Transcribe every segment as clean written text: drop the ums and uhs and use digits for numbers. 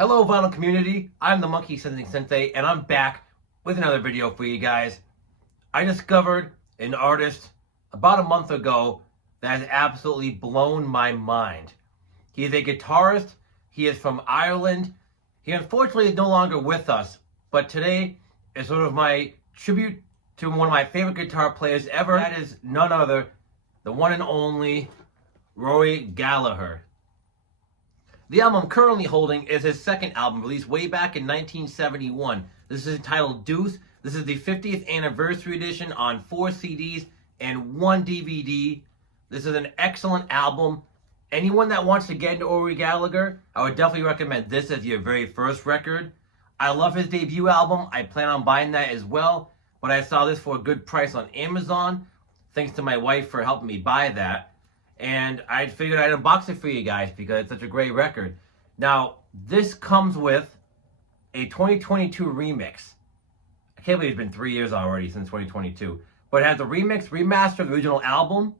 Hello vinyl community, I'm the Monkey Sensei and I'm back with another video for you guys. I discovered an artist about a month ago that has absolutely blown my mind. He is a guitarist, he is from Ireland, he unfortunately is no longer with us, but today is sort of my tribute to one of my favorite guitar players ever. That is none other, the one and only Rory Gallagher. The album I'm currently holding is his second album, released way back in 1971. This is entitled Deuce. This is the 50th anniversary edition on 4 CDs and 1 DVD. This is an excellent album. Anyone that wants to get into Rory Gallagher, I would definitely recommend this as your very first record. I love his debut album. I plan on buying that as well, but I saw this for a good price on Amazon. Thanks to my wife for helping me buy that. And I figured I'd unbox it for you guys because it's such a great record. Now, this comes with a 2022 remix. I can't believe it's been 3 years already since 2022. But it has a remix, remaster of the original album.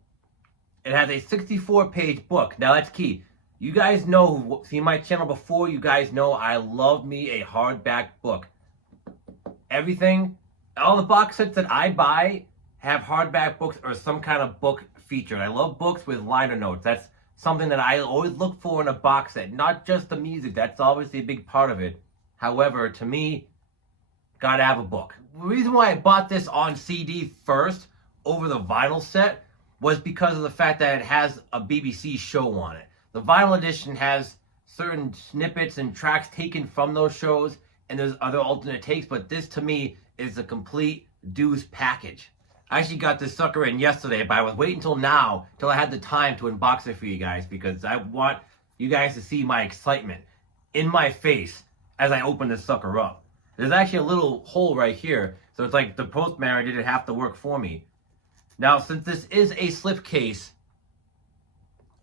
It has a 64-page book. Now, that's key. You guys know, who seen my channel before, you guys know I love me a hardback book. Everything, all the box sets that I buy have hardback books or some kind of book featured. I love books with liner notes. That's something that I always look for in a box set. Not just the music. That's obviously a big part of it. However, to me, gotta have a book. The reason why I bought this on CD first over the vinyl set was because of the fact that it has a BBC show on it. The vinyl edition has certain snippets and tracks taken from those shows, and there's other alternate takes, but this to me is a complete Deuce package. I actually got this sucker in yesterday, but I was waiting until now, till I had the time to unbox it for you guys, because I want you guys to see my excitement in my face as I open this sucker up. There's actually a little hole right here, so it's like the postman didn't have to work for me. Now, since this is a slip case,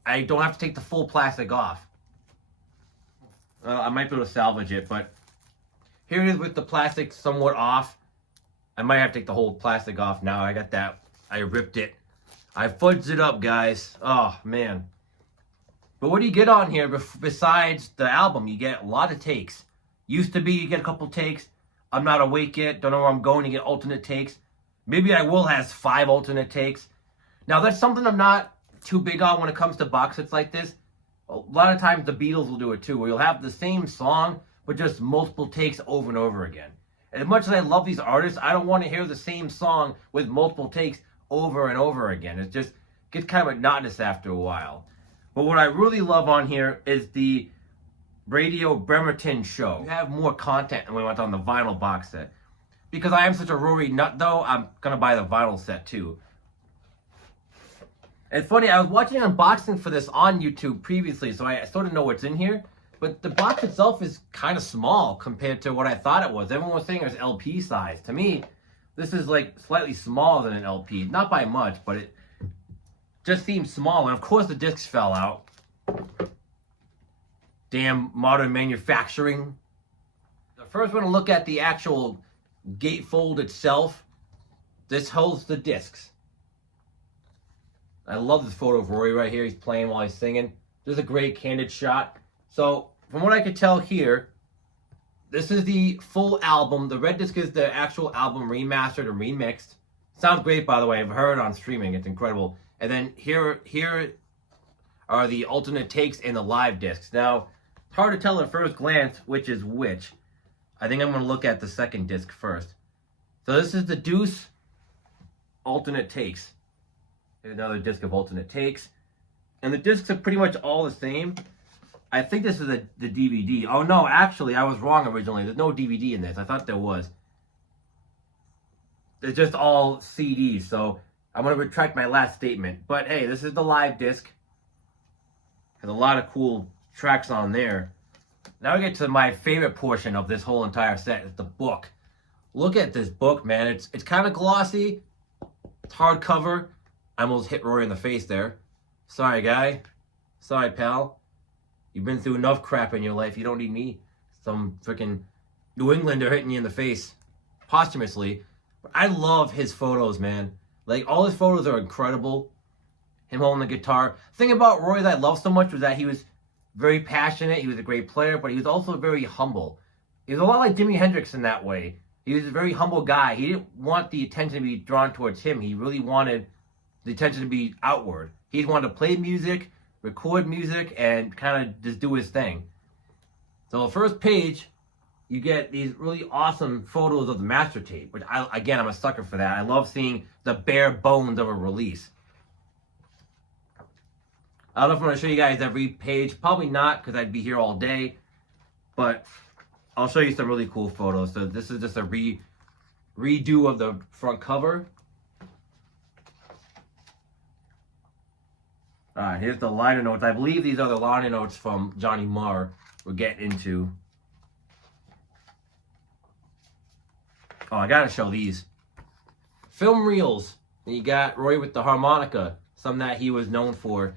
I don't have to take the full plastic off. I might be able to salvage it, but here it is with the plastic somewhat off. I might have to take the whole plastic off now. I got that. I ripped it. I fudged it up, guys. Oh, man. But what do you get on here besides the album? You get a lot of takes. Used to be you get a couple takes. I'm not awake yet. Don't know where I'm going to get alternate takes. Maybe I will have 5 alternate takes. Now, that's something I'm not too big on when it comes to box sets like this. A lot of times the Beatles will do it too, where you'll have the same song, but just multiple takes over and over again. And as much as I love these artists, I don't want to hear the same song with multiple takes over and over again. It just gets kind of monotonous after a while. But what I really love on here is the Radio Bremerton show. You have more content than we went on the vinyl box set. Because I am such a Rory nut, though, I'm going to buy the vinyl set, too. It's funny, I was watching an unboxing for this on YouTube previously, so I sort of know what's in here. But the box itself is kind of small compared to what I thought it was. Everyone was saying it was LP size. To me, this is like slightly smaller than an LP. Not by much, but it just seems small. And of course the discs fell out. Damn modern manufacturing. First we're going to look at the actual gatefold itself. This holds the discs. I love this photo of Rory right here. He's playing while he's singing. This is a great candid shot. So, from what I could tell here, this is the full album. The red disc is the actual album remastered and remixed. Sounds great, by the way. I've heard it on streaming. It's incredible. And then here are the alternate takes and the live discs. Now, it's hard to tell at first glance which is which. I think I'm going to look at the second disc first. So this is the Deuce alternate takes. Here's another disc of alternate takes. And the discs are pretty much all the same. I think this is the DVD. Oh, no, actually, I was wrong originally. There's no DVD in this. I thought there was. It's just all CDs, so I'm going to retract my last statement. But, hey, this is the live disc. Has a lot of cool tracks on there. Now we get to my favorite portion of this whole entire set. It's the book. Look at this book, man. It's kind of glossy. It's hardcover. I almost hit Rory in the face there. Sorry, guy. Sorry, pal. You've been through enough crap in your life. You don't need me. Some freaking New Englander hitting you in the face posthumously. But I love his photos, man. Like, all his photos are incredible. Him holding the guitar. The thing about Rory that I love so much was that he was very passionate. He was a great player, but he was also very humble. He was a lot like Jimi Hendrix in that way. He was a very humble guy. He didn't want the attention to be drawn towards him. He really wanted the attention to be outward. He wanted to play music, record music, and kind of just do his thing. So the first page, you get these really awesome photos of the master tape, which I'm a sucker for that. I love seeing the bare bones of a release. I don't know if I'm going to show you guys every page. Probably not, because I'd be here all day. But I'll show you some really cool photos. So this is just a redo of the front cover. All right, here's the liner notes. I believe these are the liner notes from Johnny Marr we're getting into. Oh, I gotta show these. Film reels. And you got Roy with the harmonica. Something that he was known for,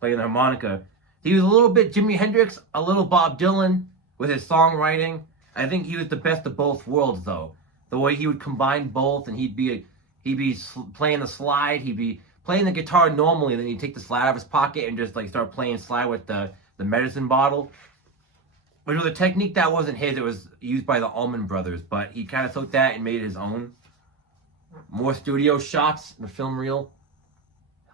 playing the harmonica. He was a little bit Jimi Hendrix, a little Bob Dylan with his songwriting. I think he was the best of both worlds, though. The way he would combine both, and he'd be playing the slide, he'd be playing the guitar normally, then he'd take the slide out of his pocket and just like start playing slide with the medicine bottle. Which was a technique that wasn't his, it was used by the Allman Brothers, but he kind of took that and made it his own. More studio shots in the film reel.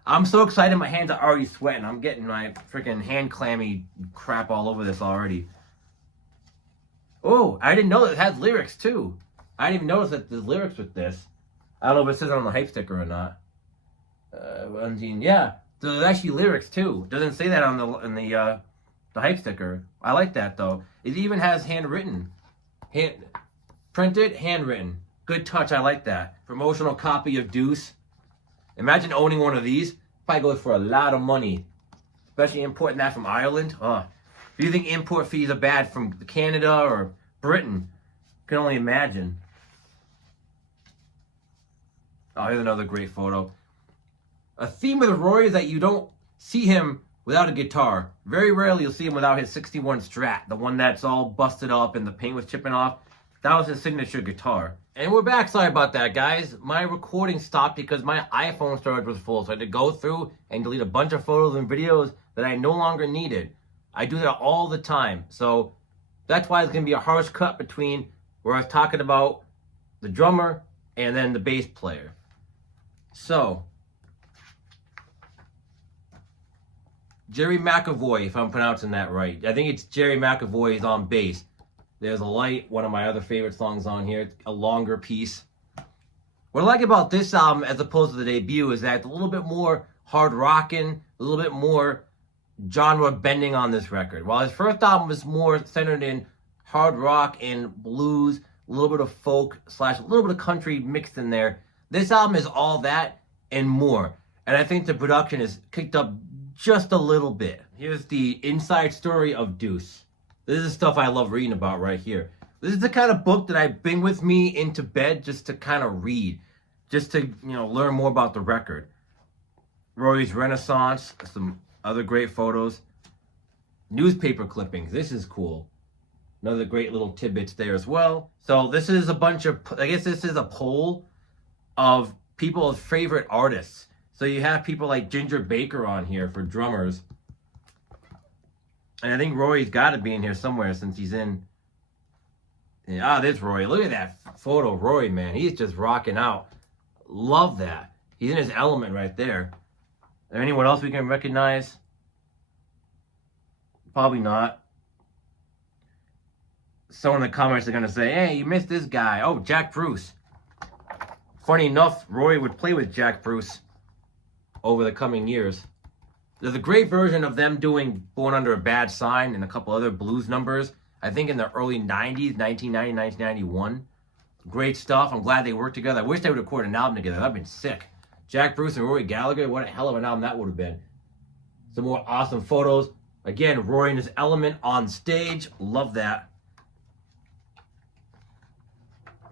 I'm so excited, my hands are already sweating. I'm getting my freaking hand clammy crap all over this already. Oh, I didn't know it has lyrics too. I didn't even notice that there's lyrics with this. I don't know if it says it on the hype sticker or not. Yeah, so there's actually lyrics too. It doesn't say that on the hype sticker. I like that though. It even has handwritten. Printed, handwritten. Good touch, I like that. Promotional copy of Deuce. Imagine owning one of these. Probably goes for a lot of money. Especially importing that from Ireland. If you think import fees are bad from Canada or Britain, you can only imagine. Oh, here's another great photo. A theme with Rory is that you don't see him without a guitar. Very rarely you'll see him without his 61 Strat, the one that's all busted up and the paint was chipping off. That was his signature guitar. And we're back. Sorry about that, guys. My recording stopped because my iPhone storage was full, so I had to go through and delete a bunch of photos and videos that I no longer needed. I do that all the time. So that's why it's going to be a harsh cut between where I was talking about the drummer and then the bass player. So, Jerry McAvoy, if I'm pronouncing that right. I think it's Jerry McAvoy is on bass. There's a Light, one of my other favorite songs on here. It's a longer piece. What I like about this album as opposed to the debut is that it's a little bit more hard rocking, a little bit more genre bending on this record. While his first album was more centered in hard rock and blues, a little bit of folk / a little bit of country mixed in there, this album is all that and more. And I think the production is kicked up just a little bit. Here's the inside story of Deuce. This is stuff I love reading about right here. This is the kind of book that I bring with me into bed just to kind of read, just to, learn more about the record. Rory's Renaissance, some other great photos. Newspaper clippings, this is cool. Another great little tidbits there as well. So this is a bunch of, I guess this is a poll of people's favorite artists. So you have people like Ginger Baker on here for drummers. And I think Rory's got to be in here somewhere since he's in. There's Rory. Look at that photo of Rory, man. He's just rocking out. Love that. He's in his element right there. Is there anyone else we can recognize? Probably not. Someone in the comments are going to say, hey, you missed this guy. Oh, Jack Bruce. Funny enough, Rory would play with Jack Bruce over the coming years. There's a great version of them doing Born Under a Bad Sign and a couple other blues numbers, I think in the early 90s, 1990, 1991. Great stuff. I'm glad they worked together. I wish they would record an album together. That would have been sick. Jack Bruce and Rory Gallagher, what a hell of an album that would have been. Some more awesome photos. Again, Rory in his element on stage. Love that.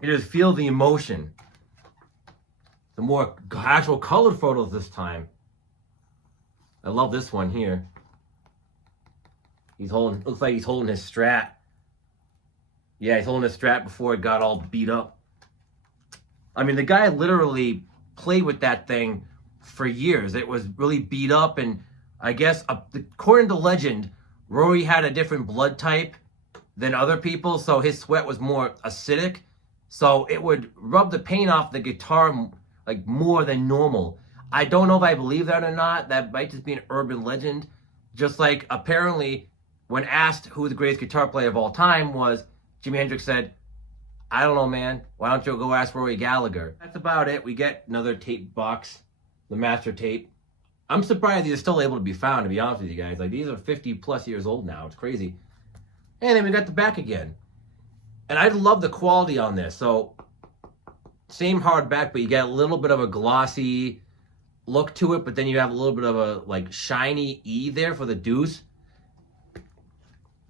You just feel the emotion. Some more actual colored photos this time. I love this one here. Looks like he's holding his Strat. Yeah, he's holding his Strat before it got all beat up. I mean, the guy literally played with that thing for years. It was really beat up, and I guess, according to legend, Rory had a different blood type than other people, so his sweat was more acidic. So it would rub the paint off the guitar like more than normal. I don't know if I believe that or not. That might just be an urban legend. Just like apparently when asked who the greatest guitar player of all time was, Jimi Hendrix said, I don't know, man. Why don't you go ask Rory Gallagher? That's about it. We get another tape box, the master tape. I'm surprised these are still able to be found, to be honest with you guys. Like, these are 50 plus years old now. It's crazy. And then we got the back again. And I love the quality on this. So, same hardback, but you get a little bit of a glossy look to it, but then you have a little bit of a, like, shiny E there for the Deuce.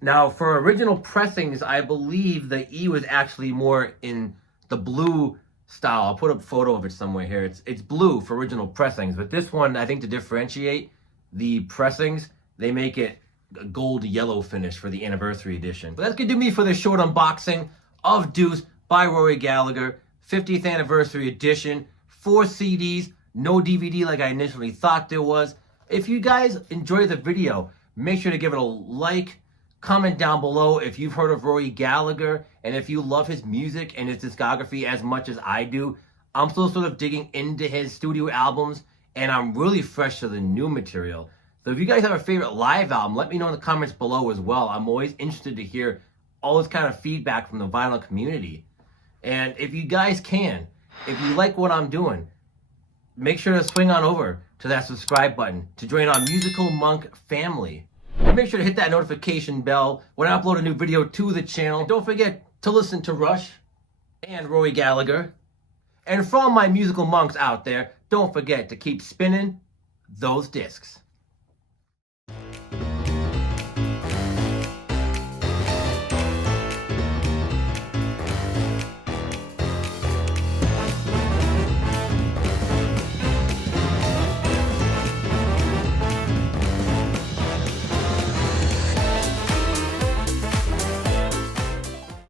Now, for original pressings, I believe the E was actually more in the blue style. I'll put a photo of it somewhere here. It's blue for original pressings, but this one, I think to differentiate the pressings, they make it a gold yellow finish for the anniversary edition. But that's gonna do me for this short unboxing of Deuce by Rory Gallagher, 50th anniversary edition, 4 CDs, no DVD like I initially thought there was. If you guys enjoyed the video, make sure to give it a like, comment down below if you've heard of Rory Gallagher and if you love his music and his discography as much as I do. I'm still sort of digging into his studio albums and I'm really fresh to the new material. So if you guys have a favorite live album, let me know in the comments below as well. I'm always interested to hear all this kind of feedback from the vinyl community. And if you guys can, if you like what I'm doing, make sure to swing on over to that subscribe button to join our Musical Monk family. And make sure to hit that notification bell when I upload a new video to the channel. Don't forget to listen to Rush and Rory Gallagher. And for all my musical monks out there, don't forget to keep spinning those discs.